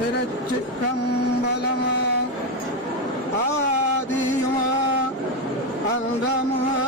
திருச்சிற்றம்பலமா? ஆதியுமா? அங்கமா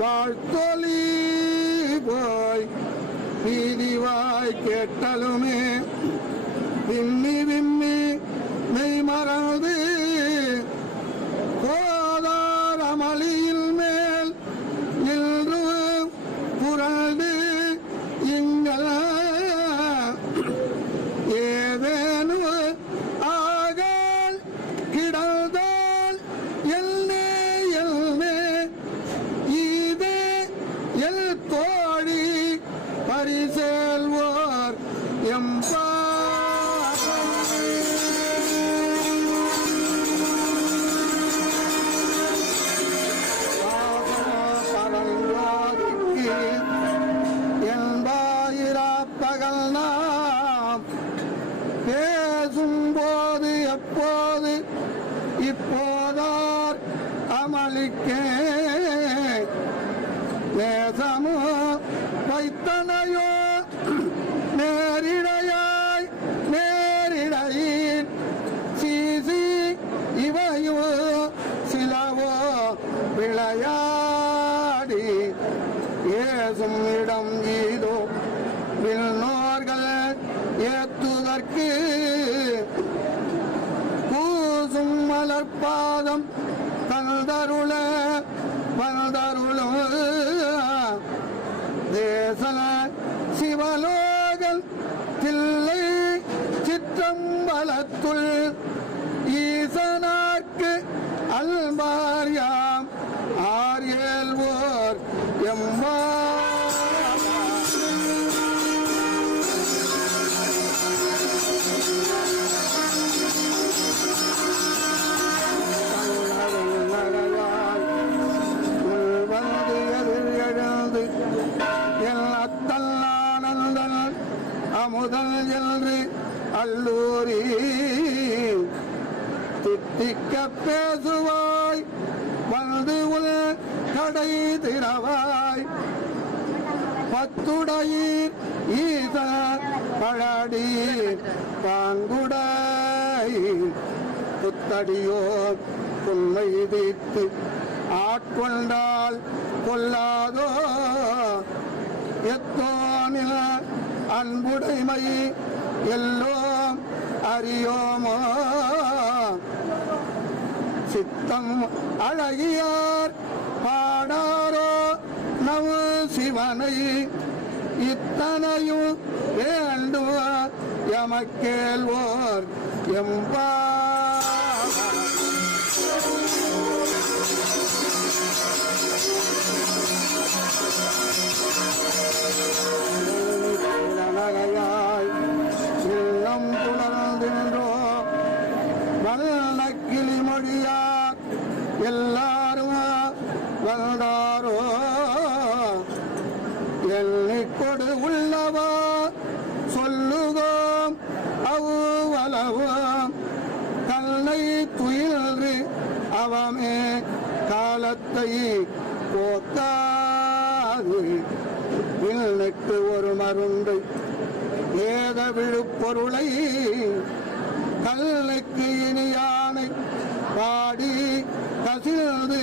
வாழ்த்தொழிவாய் நீதிவாய் கேட்டலுமே. விம்மி விம்மி மெய்மறந்து பல்து உள் கடை திறவாய். பத்துடையீர் ஈச பழடி பாங்குடை புத்தடியோ புல்லை வைத்து. ஆட்கொண்டால் கொல்லாதோ? எத்தோனில் அன்புடைமை எல்லோம் அறியோமோ? சித்தம் அழகியார் பாடாரோ நம சிவனை. இத்தனையும் வேண்டுவார் எமக்கேள்வோர் எம்பா சிலது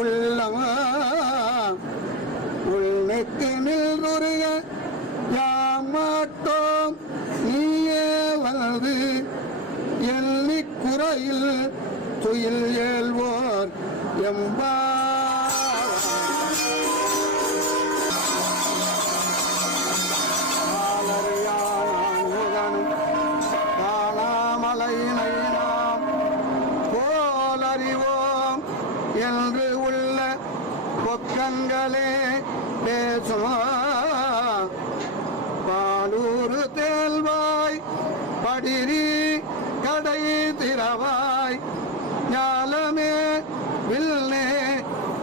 உள்ளமா உள்நெக்கு நில்வருக யாமாட்டோம் நீயே வலது. எல்லிக்குறையில் துயில் ஏழ்வோர் எம்பா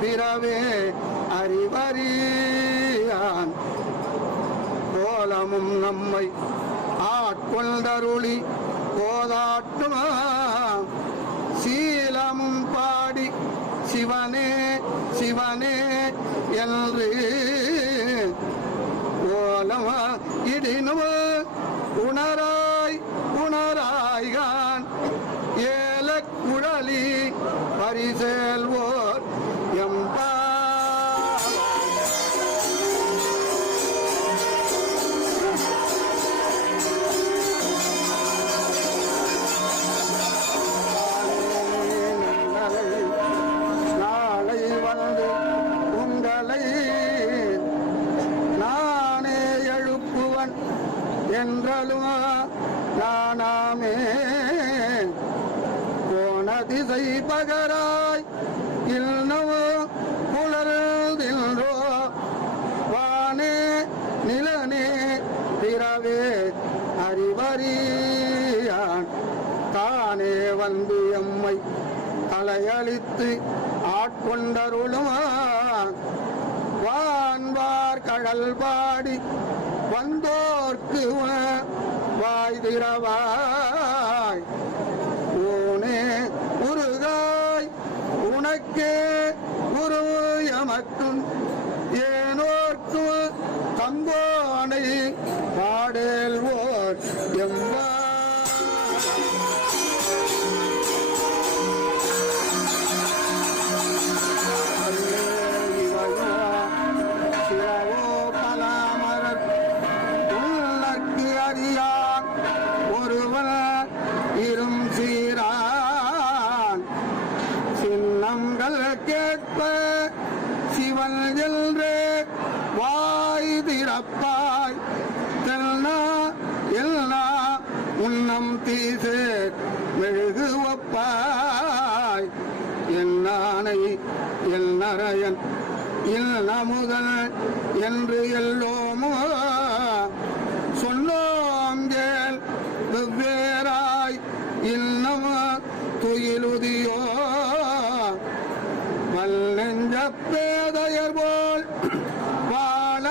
பிறவே அறிவறியான். கோலமும் நம்மை ஆட்கொண்டருளி கோதாட்டுமா சீலமும் பாடி சிவனே சிவனே என்று ஓலமா இடினும் உணராய் உணராய்கான். ஏல குழலி பரிசேல் என்றலும்? நானாமே போன திசை பகராய் இன்னமோ புலர்தின்றோ வானே நிலனே பிறவே அறிவறியான். தானே வந்து எம்மை தலையளித்து ஆட்கொண்டருளுமா? வான்வார் கடல் பாடி வந்தோர்க்கு வாய்திரவாய் ஊனே உருகாய் உனக்கே உரு எமக்கும் ஒப்பாய் என்னானை என் நரையன் இல் நமுதல் என்று எல்லோமோ? சொன்னோம் கேள் வெவ்வேறாய் இன்னம துயிலுதியோ? வல்லெஞ்ச பேதையர் போல் வாழ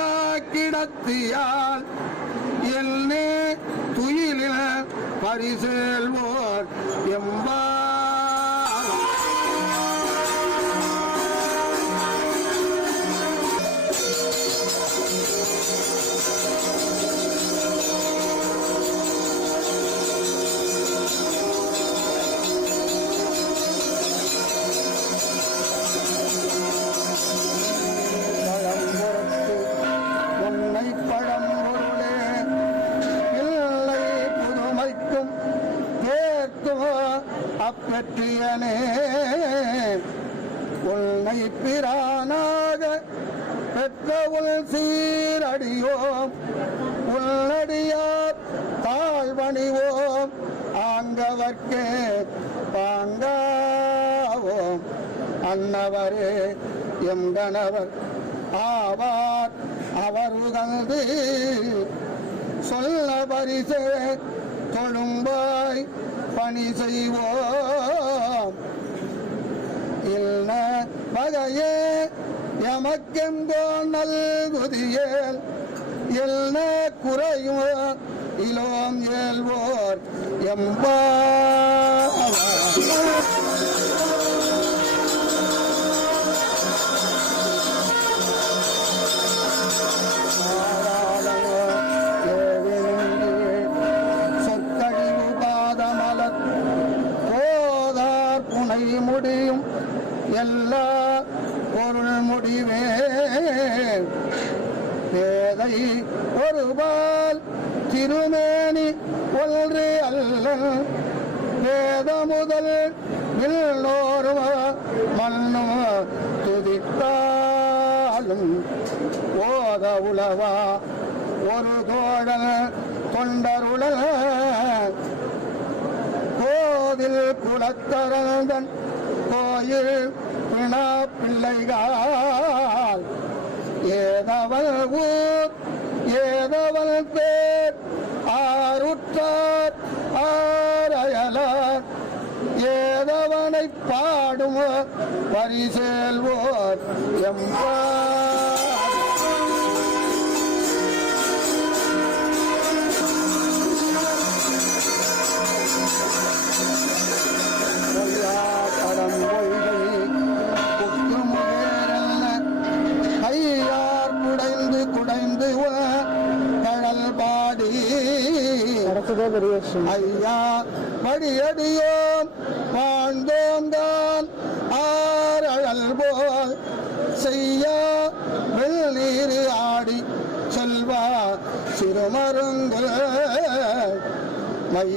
கிடத்தியால் என்னே துயிலில் பரிசேல்வோர் எம்பா எம் ஆவார். அவர் உகந்து சொல்ல பரிசே தொழும்பாய் பணி செய்வோம். இல்ல வகையே எமக்கெந்தோ நல்குதியேல் என்ன குறையும் இலோம் ஏல்வோர் எம்பா முதல் வில்லோருவ மண்ணும் துதித்தாலும் ஓத உலவா ஒரு தோழல் தொண்டருளல் கோவில் குலத்தரந்தன் கோயில் பிணா பிள்ளைகள் ஏதவள் ஊர் நடக்குதே பெரிய விஷயம். ஐயா மடியடியோம் வாழ்ந்தோந்தான்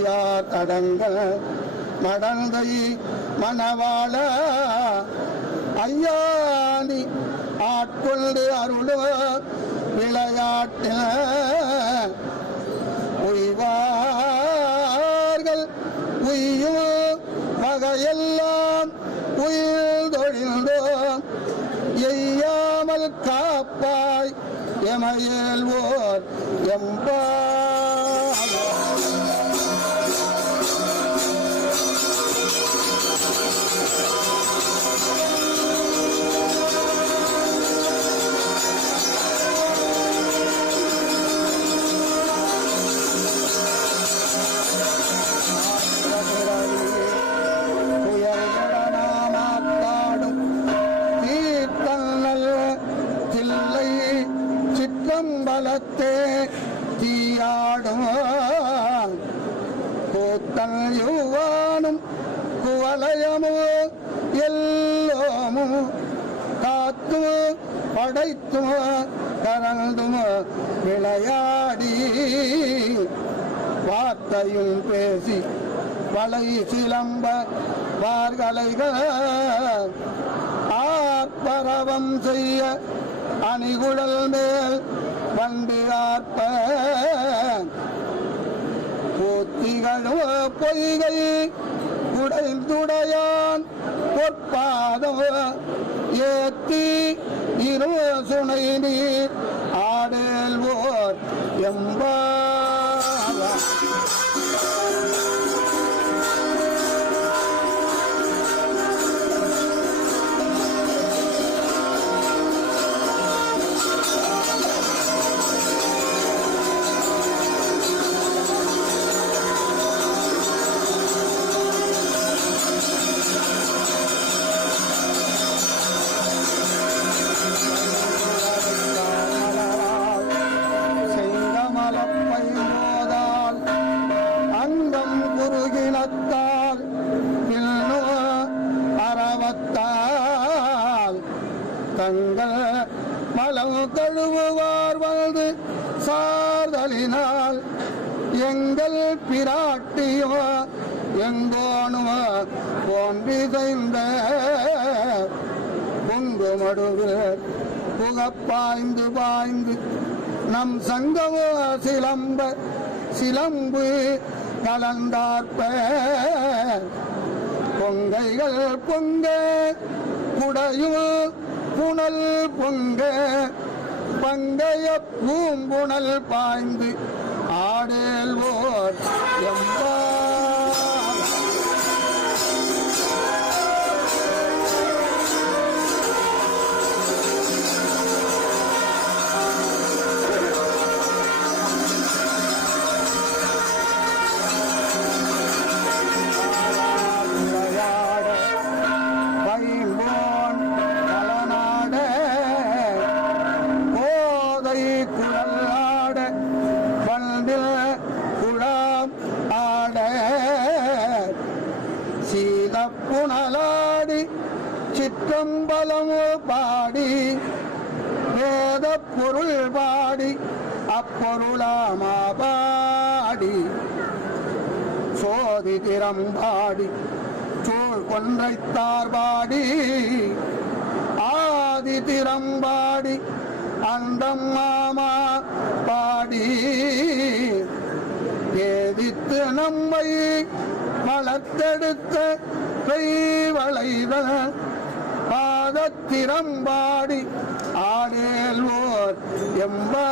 மையார் தடங்கள் மடந்தை மணவாள ஐயாணி ஆட்கொண்டு அருளோ விளையாட்டில் உய்வார்கள். உய்யும் வகையெல்லாம் உயிர் தொழிந்தோம். எய்யாமல் காப்பாய் எமையேல்வோர் எம்பா கூத்தல் யுவானும் குவலயமோ எல்லோமும் காத்தும் படைத்தும் கரந்தும் விளையாடி வார்த்தையும் பேசி வலை சிலம்ப வார்களைகள் ஆர்ப்பரவம் செய்ய அணிகுழல் மேல் வந்து ஆர்ப்ப போத்திகளும் பொய்கை குடைந்துடையான் பொற்பாதம் ஏத்தி இரு சுனை நீர். ஆடல்வோர் எம்பா எங்கள் பிராட்டியோ எங்கோனுமோ போன்றிசைந்த பொங்கு மடுவில் புகப்பாய்ந்து பாய்ந்து நம் சங்கவோ சிலம்ப சிலம்பு கலந்தார்ப்ப. பொங்கைகள் பொங்க குடையும் புனல் பொங்க பங்கைய பூம்புணல் பாய்ந்து ஆடேல்வோர் எம்பா நம்மை வளர்த்தெடுத்த பெய்வளைத பாதத்திரம்பாடி ஆடேல்வோர் எம்பா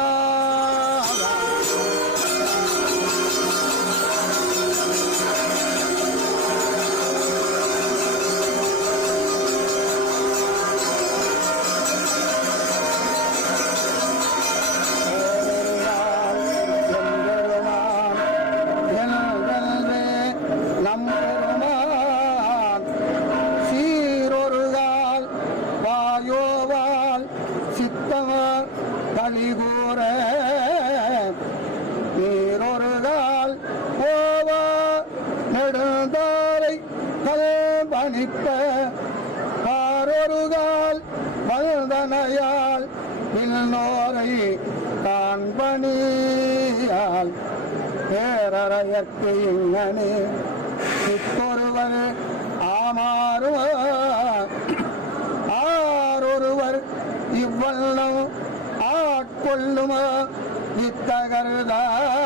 பணித்த காரொருகால் வல்தனையால் விண்ணோரை காண்பணியால் பேரறையற்கு இங்கனே இப்பொருவர் ஆமாறுவார் ஆரொருவர் இவ்வண்ணம் ஆட்கொள்ளுமா இத்தகருதான்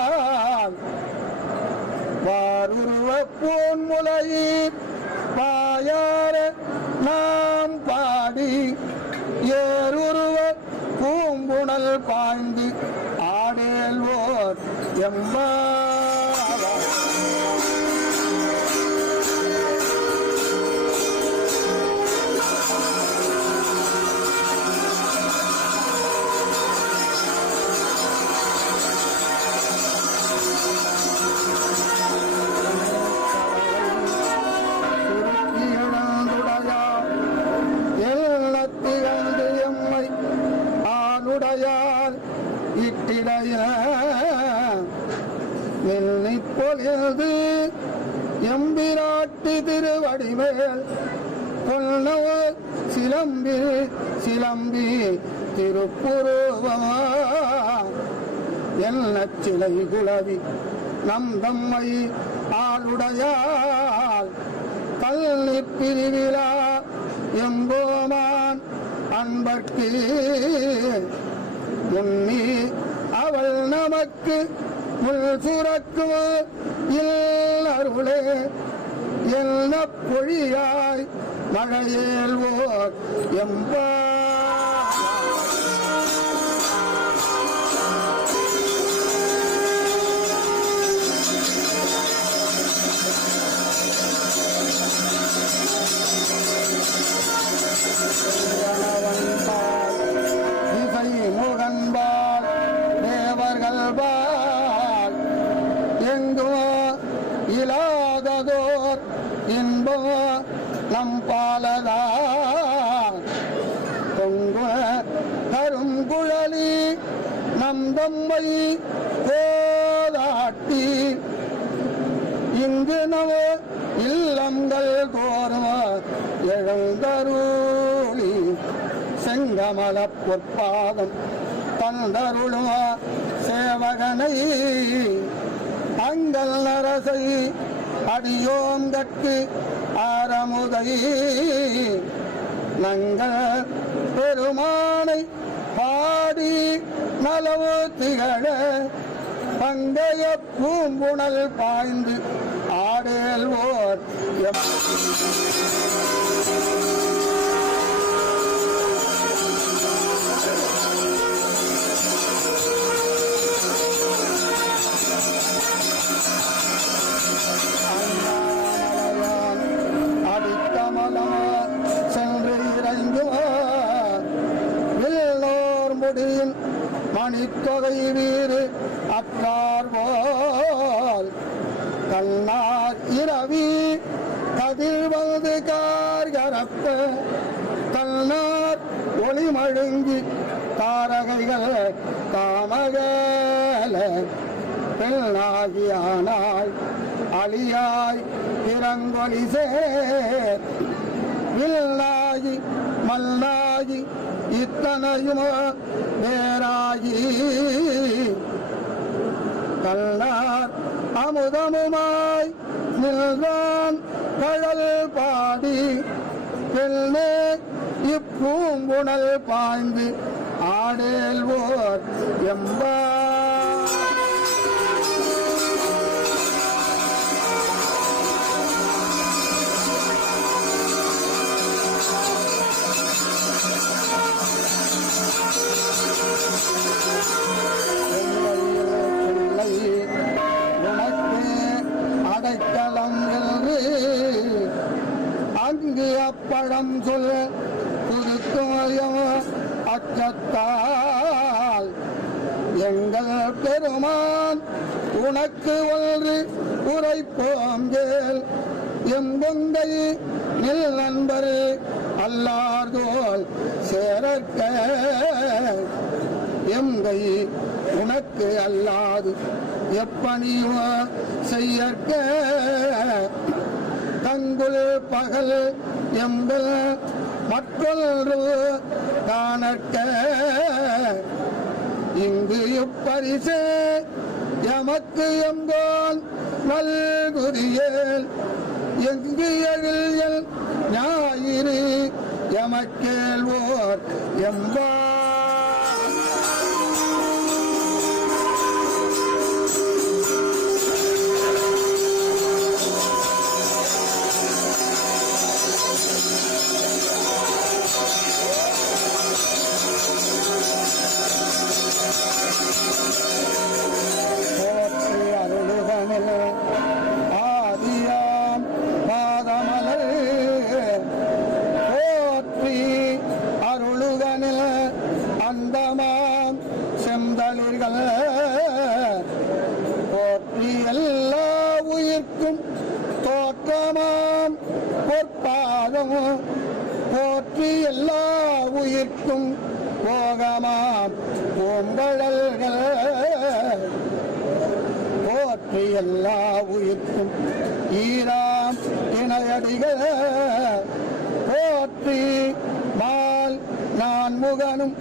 வாருருவ பூன்முலையீர் பாயார ஆடேல்வோர் மேல் கொள்ளவ சிலம்பி சிலம்பி திருப்புருவமா? என்ன சிலை குலவி நம் தம்மை ஆளுடையால் கல்வி பிரிவிழா எங்கோமான் அன்பர்க்கு முன்னி அவள் நமக்கு முள் சுரக்கும் இல்லருளே என்ன பொழியாய் மழையேல்வோர் எம்பா. கணவன்பால் இசை முகன்பால் தேவர்கள் பார் நம் பாலதா. பொங்கு கருங்குழலி நம் தம்மை போதாட்டி இங்கு நம இல்லங்கள் தோறும் எழுந்தருளி. செங்கமல பொற்பாதம் தந்தருளும் சேவகனை. அங்கல் நரசை அடியோம் உதவி நங்கள் பெருமானை பாடி நலவு திகழ பங்கைய பூம்புணல் பாய்ந்து ஆடேல்வோர் எம். வில்லோர் மணித்தொகை வீறு அற்றார் கண்ணார் இரவி கதிர் வந்து கார்கரப்ப கண்ணார் ஒளி மழுங்கி தாரகைகள் தாமகல. பெண்ணாகியானாய் அழியாய் பிறங்கொலி சேர் வில்லாகி மல்லாகி இத்தனையும் வேறாகி கல்லார் அமுதமுமாய் நின்றான் கழல் பாடி. பெண்ணே இப்பூங்குணல் பாய்ந்து ஆடேல்வோர் எம்பா அப்பழம் சொல்ல புதுத்தோயம் அச்சத்தால். எங்கள் பெருமான் உனக்கு ஒன்று உரைப்போம் கேள். எம்பொங்கை நில் நண்பர் அல்லார்தோல் சேரற்க. எங்கை உனக்கு அல்லாது எப்பணியோ செய்யற்க. தங்குள் பகல் எம்பல் மற்றொன்று காணற்க இங்கு இப்பரிசு எமக்கு எம்போல் நல்குரியல் எங்கு எழில் ஞாயிறு எமக்கேள்வோர் எம்பால் அந்தமாம் செந்தளிர்கள் போற்றி எல்லா உயிர்க்கும் தோற்றமாம். பொற்பாதம் போற்றி எல்லா உயிர்க்கும் போகமாம். பூங்கடல்கள் போற்றி எல்லா உயிர்க்கும் ஈராம் இணையடிகள் போற்றி மால் நான் முகனும்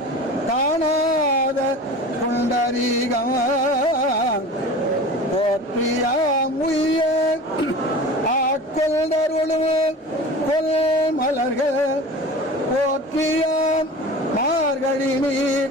காணாத குண்டரீகம. போற்றியா முய்ய ஆட்கொள் தருளும் கொல் மலர்கள். போற்றியாம் மார்கழி நீர்